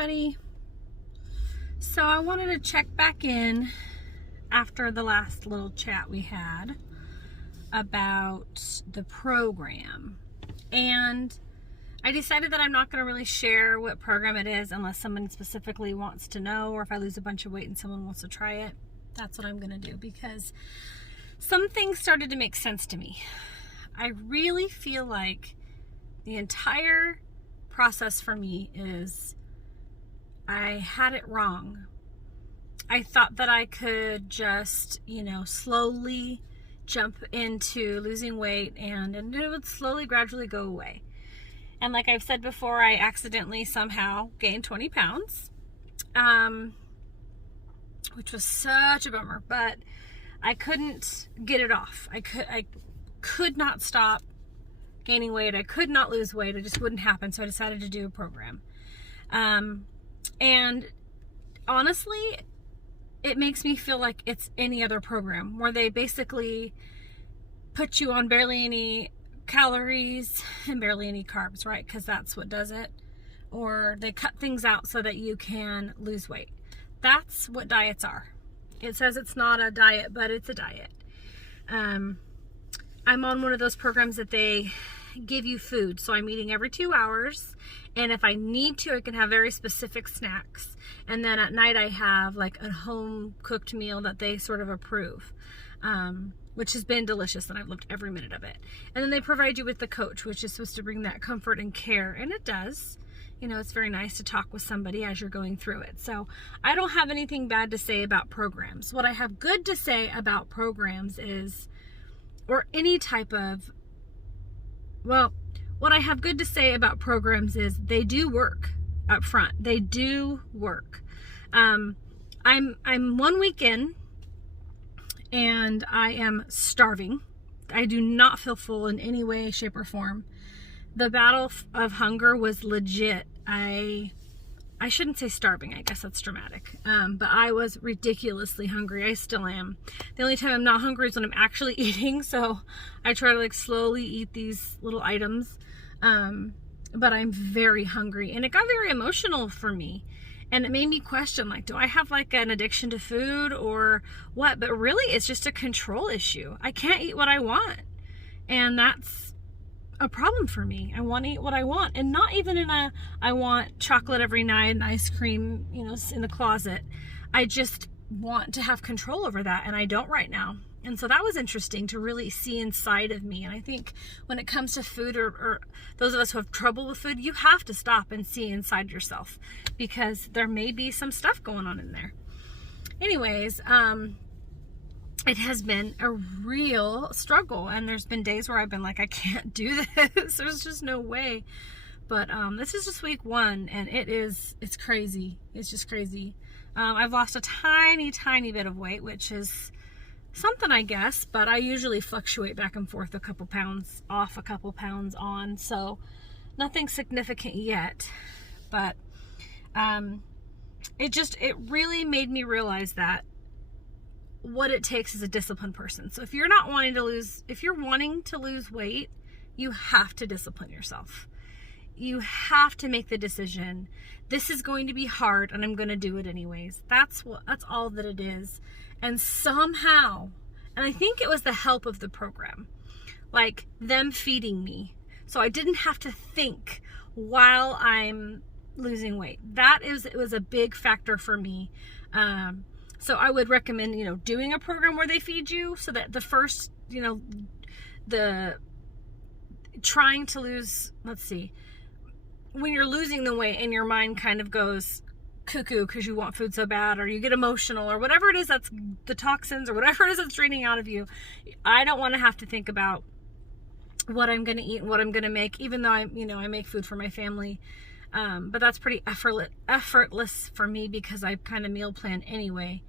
everybody. So I wanted to check back in after the last little chat we had about the program, and I decided that I'm not going to really share what program it is unless someone specifically wants to know, or if I lose a bunch of weight and someone wants to try it. That's what I'm going to do, because some things started to make sense to me. I really feel like the entire process for me is I had it wrong. I thought that I could just, slowly jump into losing weight and it would slowly, gradually go away. And like I've said before, I accidentally somehow gained 20 pounds, which was such a bummer, but I couldn't get it off. I could not stop gaining weight. I could not lose weight. It just wouldn't happen. So I decided to do a program. And honestly, it makes me feel like it's any other program where they basically put you on barely any calories and barely any carbs, right? Because that's what does it. Or they cut things out so that you can lose weight. That's what diets are. It says it's not a diet, but it's a diet. I'm on one of those programs that they give you food. So I'm eating every 2 hours. And if I need to, I can have very specific snacks. And then at night I have like a home cooked meal that they sort of approve, which has been delicious, and I've loved every minute of it. And then they provide you with the coach, which is supposed to bring that comfort and care. And it does. It's very nice to talk with somebody as you're going through it. So I don't have anything bad to say about programs. What I have good to say about programs is, or any type of, what I have good to say about programs is they do work up front. They do work. I'm 1 week in and I am starving. I do not feel full in any way, shape, or form. The battle of hunger was legit. I shouldn't say starving, I guess that's dramatic. But I was ridiculously hungry. I still am. The only time I'm not hungry is when I'm actually eating. So I try to slowly eat these little items. But I'm very hungry, and it got very emotional for me. And it made me question, do I have an addiction to food or what? But really, it's just a control issue. I can't eat what I want. And that's a problem for me. I want to eat what I want, and not even I want chocolate every night and ice cream, in the closet. I just want to have control over that, and I don't right now. And so that was interesting to really see inside of me. And I think when it comes to food, or those of us who have trouble with food, you have to stop and see inside yourself, because there may be some stuff going on in there. Anyways, it has been a real struggle, and there's been days where I've been like, I can't do this. There's just no way. But this is just week 1, and it's crazy. It's just crazy. I've lost a tiny bit of weight, which is something, I guess, but I usually fluctuate back and forth, a couple pounds off, a couple pounds on, so nothing significant yet. But it really made me realize that what it takes is a disciplined person. So if you're wanting to lose weight, you have to discipline yourself. You have to make the decision, this is going to be hard and I'm going to do it anyways. That's all that it is. And somehow, and I think it was the help of the program, them feeding me, so I didn't have to think while I'm losing weight. It was a big factor for me. So I would recommend, doing a program where they feed you, so that the first, the trying to lose, when you're losing the weight and your mind kind of goes cuckoo because you want food so bad, or you get emotional, or whatever it is, that's the toxins or whatever it is that's draining out of you. I don't want to have to think about what I'm going to eat and what I'm going to make, even though I make food for my family. But that's pretty effortless for me, because I kind of meal plan anyway.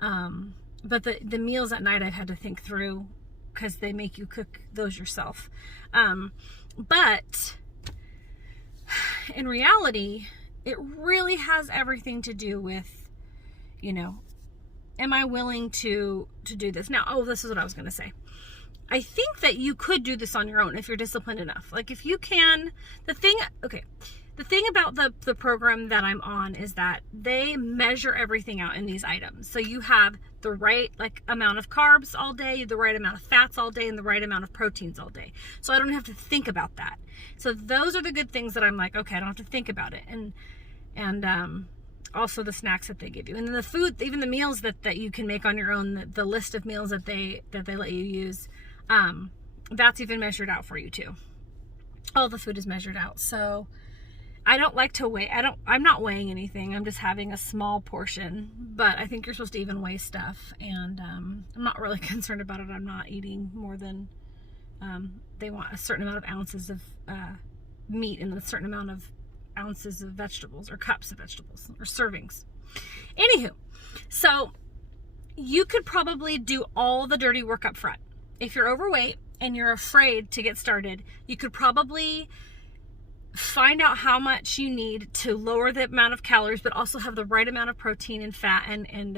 But the meals at night I've had to think through, because they make you cook those yourself. But in reality, it really has everything to do with, am I willing to do this? Now, this is what I was going to say. I think that you could do this on your own if you're disciplined enough. Like if you can, the thing about the program that I'm on is that they measure everything out in these items. So you have the right amount of carbs all day, the right amount of fats all day, and the right amount of proteins all day. So I don't have to think about that. So those are the good things that I'm like, okay, I don't have to think about it. And also the snacks that they give you. And then the food, even the meals that you can make on your own, the list of meals that they let you use, that's even measured out for you too. All the food is measured out. So I don't like to weigh. I'm not weighing anything. I'm just having a small portion, but I think you're supposed to even weigh stuff. And, I'm not really concerned about it. I'm not eating more than, they want a certain amount of ounces of, meat and a certain amount of ounces of vegetables or cups of vegetables or servings. Anywho, so you could probably do all the dirty work up front. If you're overweight and you're afraid to get started, you could probably find out how much you need to lower the amount of calories, but also have the right amount of protein and fat and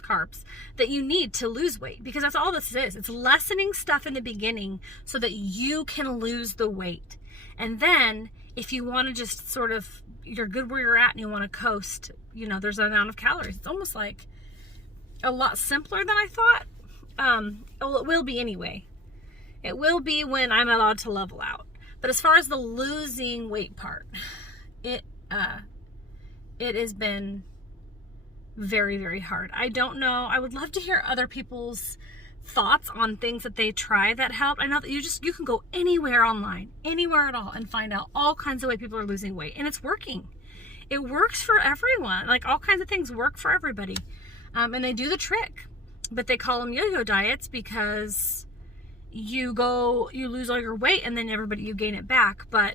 carbs that you need to lose weight, because that's all this is. It's lessening stuff in the beginning so that you can lose the weight. And then if you want to just sort of, you're good where you're at and you want to coast, there's an amount of calories. It's almost like a lot simpler than I thought. Well, it will be anyway. It will be when I'm allowed to level out. But as far as the losing weight part, it has been very, very hard. I don't know. I would love to hear other people's thoughts on things that they try that help. I know that you can go anywhere online, anywhere at all, and find out all kinds of ways people are losing weight, and it's working. It works for everyone. Like all kinds of things work for everybody, and they do the trick. But they call them yo-yo diets because you lose all your weight and then you gain it back. But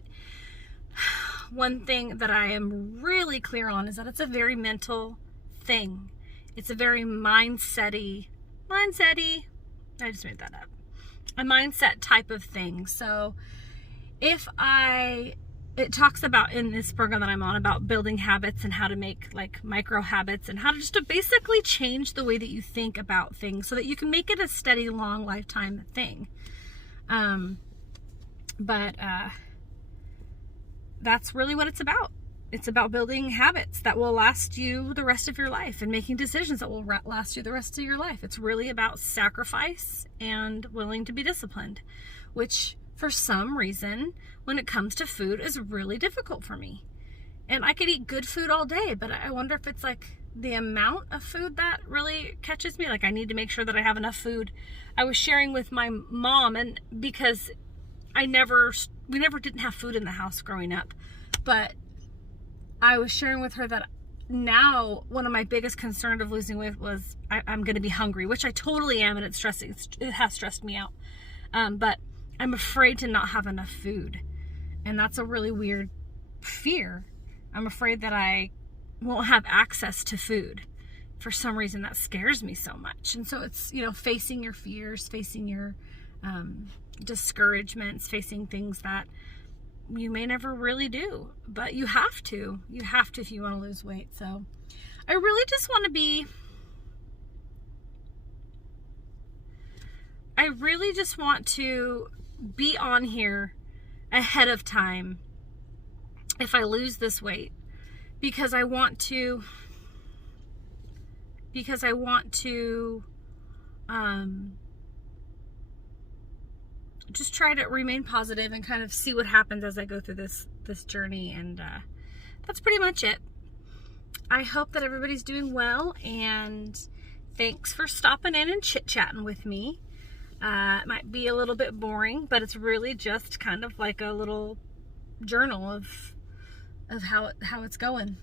one thing that I am really clear on is that it's a very mental thing. It's a very mindset-y, I just made that up, a mindset type of thing. So it talks about in this program that I'm on about building habits and how to make micro habits and how to just to basically change the way that you think about things so that you can make it a steady, long lifetime thing. But that's really what it's about. It's about building habits that will last you the rest of your life and making decisions that will last you the rest of your life. It's really about sacrifice and willing to be disciplined, which for some reason, when it comes to food, is really difficult for me. And I could eat good food all day, but I wonder if it's the amount of food that really catches me. I need to make sure that I have enough food. I was sharing with my mom, and because we never didn't have food in the house growing up, but I was sharing with her that now one of my biggest concerns of losing weight was I'm going to be hungry, which I totally am, and it has stressed me out. But I'm afraid to not have enough food. And that's a really weird fear. I'm afraid that I won't have access to food. For some reason, that scares me so much. And so it's, facing your fears, facing your discouragements, facing things that you may never really do. But you have to. You have to if you want to lose weight. So I really just want to be... on here ahead of time if I lose this weight, because I want to just try to remain positive and kind of see what happens as I go through this journey. And that's pretty much it. I hope that everybody's doing well, and thanks for stopping in and chit-chatting with me. It might be a little bit boring, but it's really just kind of like a little journal of how it's going.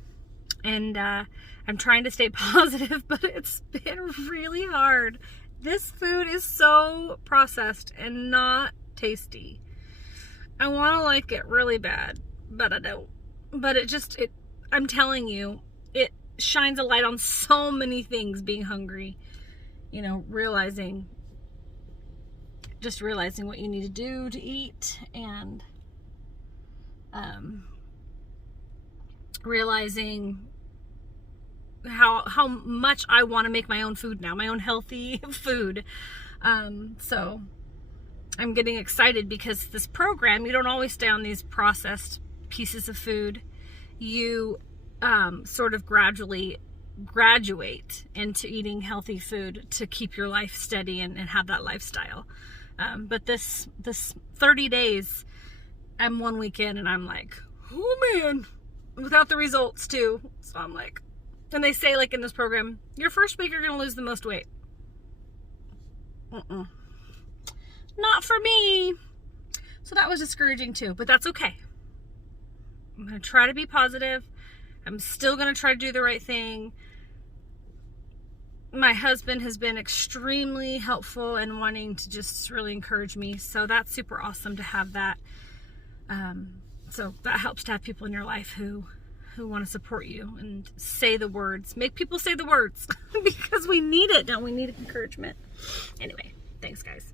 And I'm trying to stay positive, but it's been really hard. This food is so processed and not tasty. I want to like it really bad, but I don't. But I'm telling you, it shines a light on so many things, being hungry, realizing what you need to do to eat, and realizing how much I want to make my own food now, my own healthy food. So I'm getting excited because this program, you don't always stay on these processed pieces of food. You sort of gradually graduate into eating healthy food to keep your life steady and have that lifestyle. But this 30 days, I'm 1 week in and I'm like, oh man, without the results too. So I'm like, and they say like in this program, your first week you're going to lose the most weight. Not for me. So that was discouraging too, but that's okay. I'm going to try to be positive. I'm still going to try to do the right thing. My husband has been extremely helpful and wanting to just really encourage me. So that's super awesome to have that. So that helps to have people in your life who want to support you and say the words. Make people say the words because we need it, don't we? Need encouragement. Anyway, thanks guys.